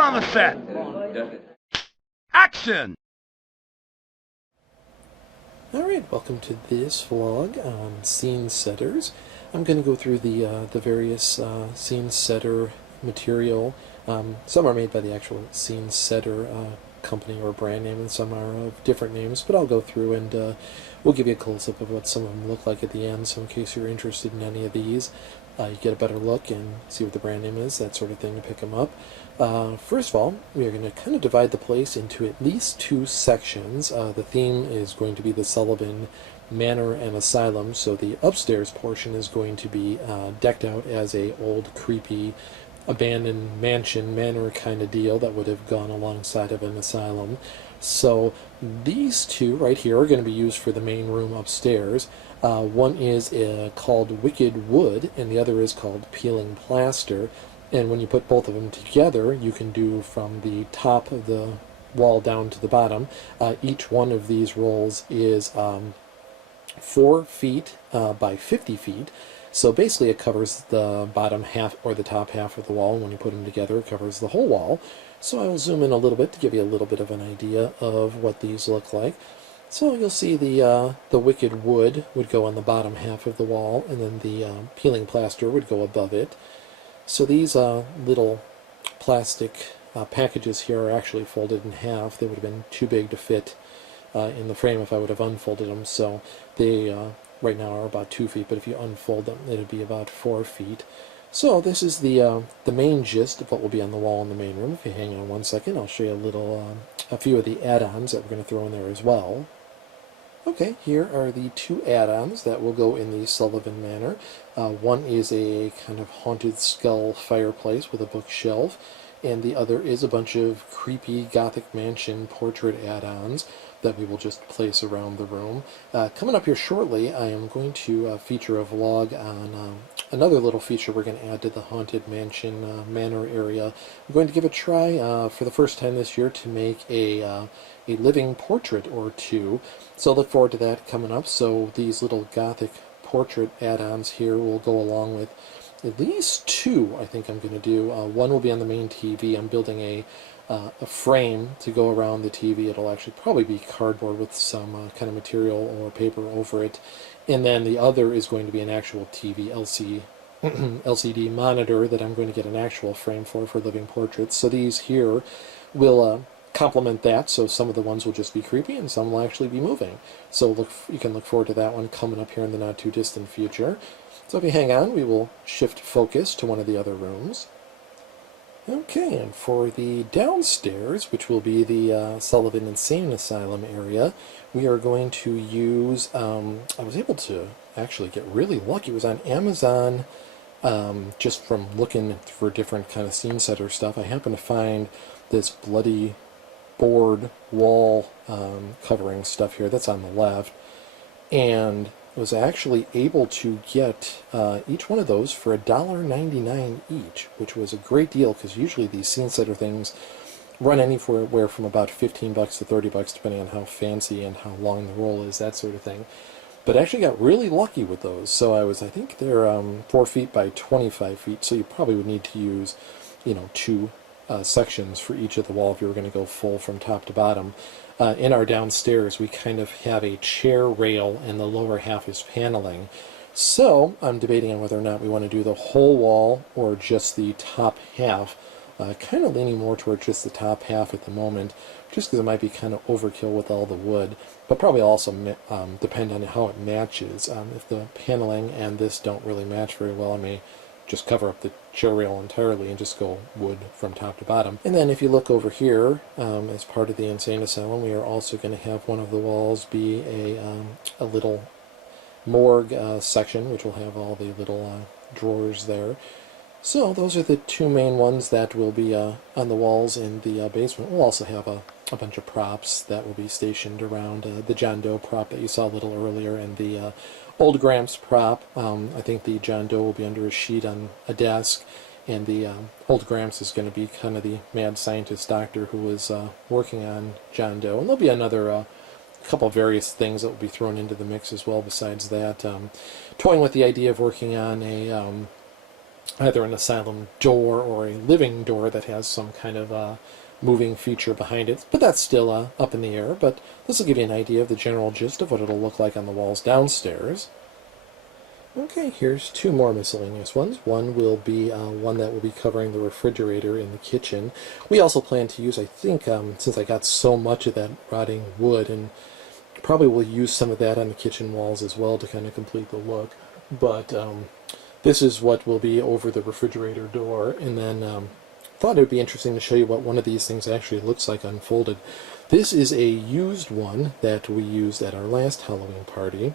Cut on the set! Action! Alright, welcome to this vlog on Scene Setters. I'm going to go through the various scene setter material. Some are made by the actual scene setter company or brand name, and some are of different names, but I'll go through and we'll give you a close-up of what some of them look like at the end, so in case you're interested in any of these, you get a better look and see what the brand name is, that sort of thing, to pick them up. First of all, we are going to kind of divide the place into at least two sections. The theme is going to be the Sullivan Manor and Asylum, so the upstairs portion is going to be decked out as a old, creepy, abandoned manor kind of deal that would have gone alongside of an asylum. So these two right here are going to be used for the main room upstairs. One is called Wicked Wood, and the other is called Peeling Plaster. And when you put both of them together, you can do from the top of the wall down to the bottom. Each one of these rolls is 4 feet by 50 feet. So basically it covers the bottom half or the top half of the wall. When you put them together, it covers the whole wall. So I will zoom in a little bit to give you a little bit of an idea of what these look like. So you'll see the Wicked Wood would go on the bottom half of the wall, and then the Peeling Plaster would go above it. So these little plastic packages here are actually folded in half. They would have been too big to fit in the frame if I would have unfolded them. So they right now are about 2 feet, but if you unfold them, it would be about 4 feet. So this is the main gist of what will be on the wall in the main room. If you hang on 1 second, I'll show you a few of the add-ons that we're going to throw in there as well. Okay, here are the two add-ons that will go in the Sullivan Manor. One is a kind of haunted skull fireplace with a bookshelf, and the other is a bunch of creepy Gothic mansion portrait add-ons that we will just place around the room. Coming up here shortly, I am going to feature a vlog on another little feature we're going to add to the Haunted Mansion Manor area. I'm going to give a try for the first time this year to make a living portrait or two. So look forward to that coming up. So these little Gothic portrait add-ons here will go along with at least two, I think I'm going to do. One will be on the main TV. I'm building a frame to go around the TV. It'll actually probably be cardboard with some kind of material or paper over it. And then the other is going to be an actual TV LCD monitor that I'm going to get an actual frame for living portraits. So these here will complement that, so some of the ones will just be creepy and some will actually be moving. So you can look forward to that one coming up here in the not too distant future. So if you hang on, we will shift focus to one of the other rooms. Okay, and for the downstairs, which will be the Sullivan Insane Asylum area, we are going to use, I was able to actually get really lucky. It was on Amazon, just from looking for different kind of scene setter stuff. I happened to find this bloody board wall covering stuff here that's on the left, and was actually able to get each one of those for $1.99 each, which was a great deal because usually these scene setter things run anywhere from about $15 to $30 depending on how fancy and how long the roll is, that sort of thing. But I actually got really lucky with those. So I think they're 4 feet by 25 feet, so you probably would need to use, two sections for each of the wall if you were going to go full from top to bottom. In our downstairs, we kind of have a chair rail, and the lower half is paneling. So I'm debating on whether or not we want to do the whole wall or just the top half. Kind of leaning more toward just the top half at the moment, just because it might be kind of overkill with all the wood, but probably also depend on how it matches. If the paneling and this don't really match very well, I may just cover up the chair rail entirely and just go wood from top to bottom. And then if you look over here, as part of the Insane Asylum, we are also going to have one of the walls be a little morgue section, which will have all the little drawers there. So those are the two main ones that will be on the walls in the basement. We'll also have a bunch of props that will be stationed around the John Doe prop that you saw a little earlier, and the Old Gramps prop. I think the John Doe will be under a sheet on a desk, and the Old Gramps is going to be kind of the mad scientist doctor who was working on John Doe. And there'll be another couple of various things that will be thrown into the mix as well besides that. Toying with the idea of working on either an asylum door or a living door that has some kind of moving feature behind it. But that's still up in the air. But this will give you an idea of the general gist of what it'll look like on the walls downstairs. Okay, here's two more miscellaneous ones. One will be one that will be covering the refrigerator in the kitchen. We also plan to use, I think, since I got so much of that rotting wood, and probably will use some of that on the kitchen walls as well to kind of complete the look. But this is what will be over the refrigerator door, and then thought it would be interesting to show you what one of these things actually looks like unfolded. This is a used one that we used at our last Halloween party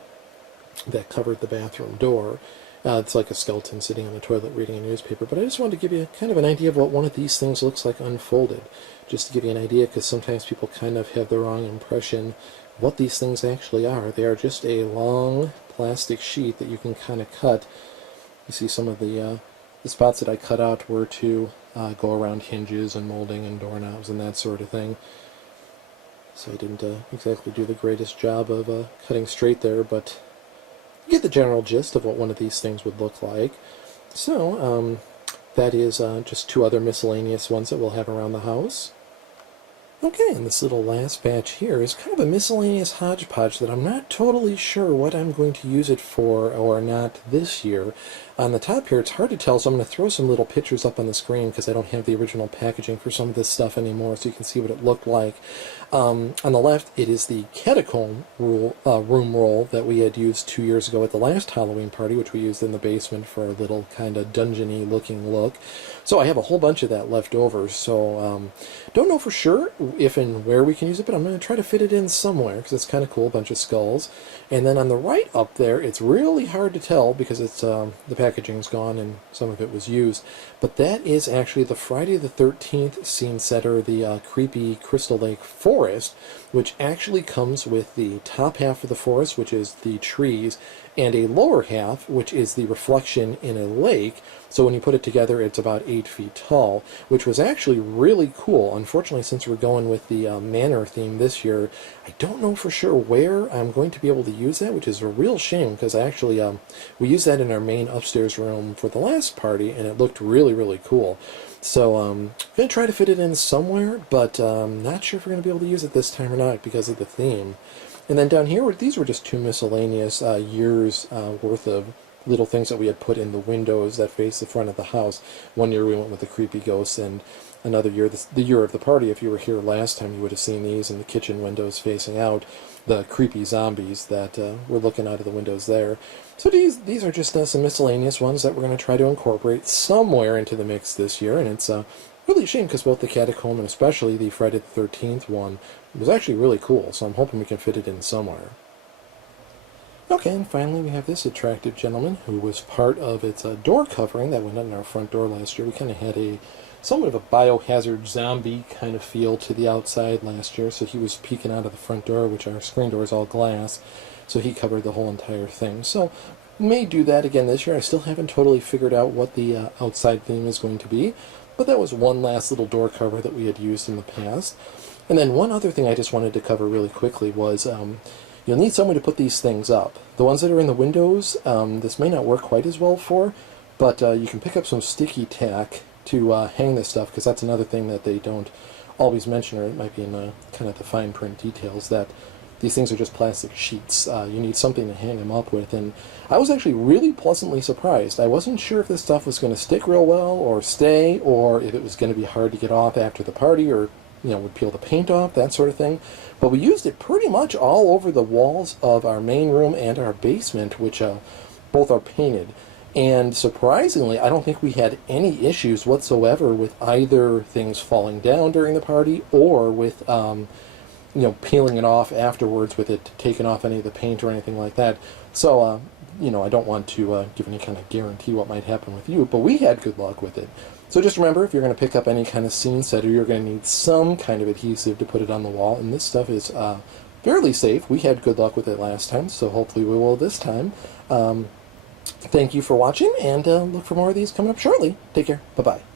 that covered the bathroom door. It's like a skeleton sitting on the toilet reading a newspaper, but I just wanted to give you kind of an idea of what one of these things looks like unfolded, just to give you an idea, because sometimes people kind of have the wrong impression what these things actually are. They are just a long plastic sheet that you can kind of cut. You see some of the spots that I cut out were to go around hinges and molding and doorknobs and that sort of thing. So I didn't exactly do the greatest job of cutting straight there, but you get the general gist of what one of these things would look like. So that is just two other miscellaneous ones that we'll have around the house. Okay, and this little last batch here is kind of a miscellaneous hodgepodge that I'm not totally sure what I'm going to use it for or not this year. On the top here, it's hard to tell, so I'm going to throw some little pictures up on the screen because I don't have the original packaging for some of this stuff anymore, so you can see what it looked like. On the left, it is the catacomb room roll that we had used 2 years ago at the last Halloween party, which we used in the basement for a little kind of dungeon-y looking look. So I have a whole bunch of that left over, so don't know for sure if and where we can use it, but I'm going to try to fit it in somewhere because it's kind of cool, a bunch of skulls. And then on the right up there, it's really hard to tell because it's the packaging's gone and some of it was used, but that is actually the Friday the 13th scene setter, the creepy Crystal Lake Forest, which actually comes with the top half of the forest, which is the trees, and a lower half, which is the reflection in a lake. So when you put it together, it's about 8 feet tall, which was actually really cool. Unfortunately, since we're going with the manor theme this year, I don't know for sure where I'm going to be able to use that, which is a real shame because actually we used that in our main upstairs room for the last party, and it looked really, really cool. So I'm going to try to fit it in somewhere, but not sure if we're going to be able to use it this time or not because of the theme. And then down here, these were just two miscellaneous years worth of little things that we had put in the windows that face the front of the house. One year we went with the creepy ghosts, and another year, the year of the party, if you were here last time, you would have seen these in the kitchen windows facing out, the creepy zombies that were looking out of the windows there. So these are just some miscellaneous ones that we're going to try to incorporate somewhere into the mix this year, and it's really a shame because both the catacomb and especially the Friday the 13th one was actually really cool, so I'm hoping we can fit it in somewhere. Okay, and finally we have this attractive gentleman who was part of its door covering that went on our front door last year. We kind of had a somewhat of a biohazard zombie kind of feel to the outside last year, so he was peeking out of the front door, which our screen door is all glass, so he covered the whole entire thing. So may do that again this year. I still haven't totally figured out what the outside theme is going to be, but that was one last little door cover that we had used in the past. And then one other thing I just wanted to cover really quickly was you'll need somewhere to put these things up. The ones that are in the windows, this may not work quite as well for, but you can pick up some sticky tack to hang this stuff, because that's another thing that they don't always mention, or it might be in kind of the fine print details, that these things are just plastic sheets. You need something to hang them up with, and I was actually really pleasantly surprised. I wasn't sure if this stuff was going to stick real well or stay, or if it was going to be hard to get off after the party, or would peel the paint off, that sort of thing. But we used it pretty much all over the walls of our main room and our basement, which both are painted. And surprisingly, I don't think we had any issues whatsoever with either things falling down during the party or with peeling it off afterwards with it taking off any of the paint or anything like that. So, I don't want to give any kind of guarantee what might happen with you, but we had good luck with it. So just remember, if you're going to pick up any kind of scene setter, you're going to need some kind of adhesive to put it on the wall, and this stuff is fairly safe. We had good luck with it last time, so hopefully we will this time. Thank you for watching, and look for more of these coming up shortly. Take care. Bye-bye.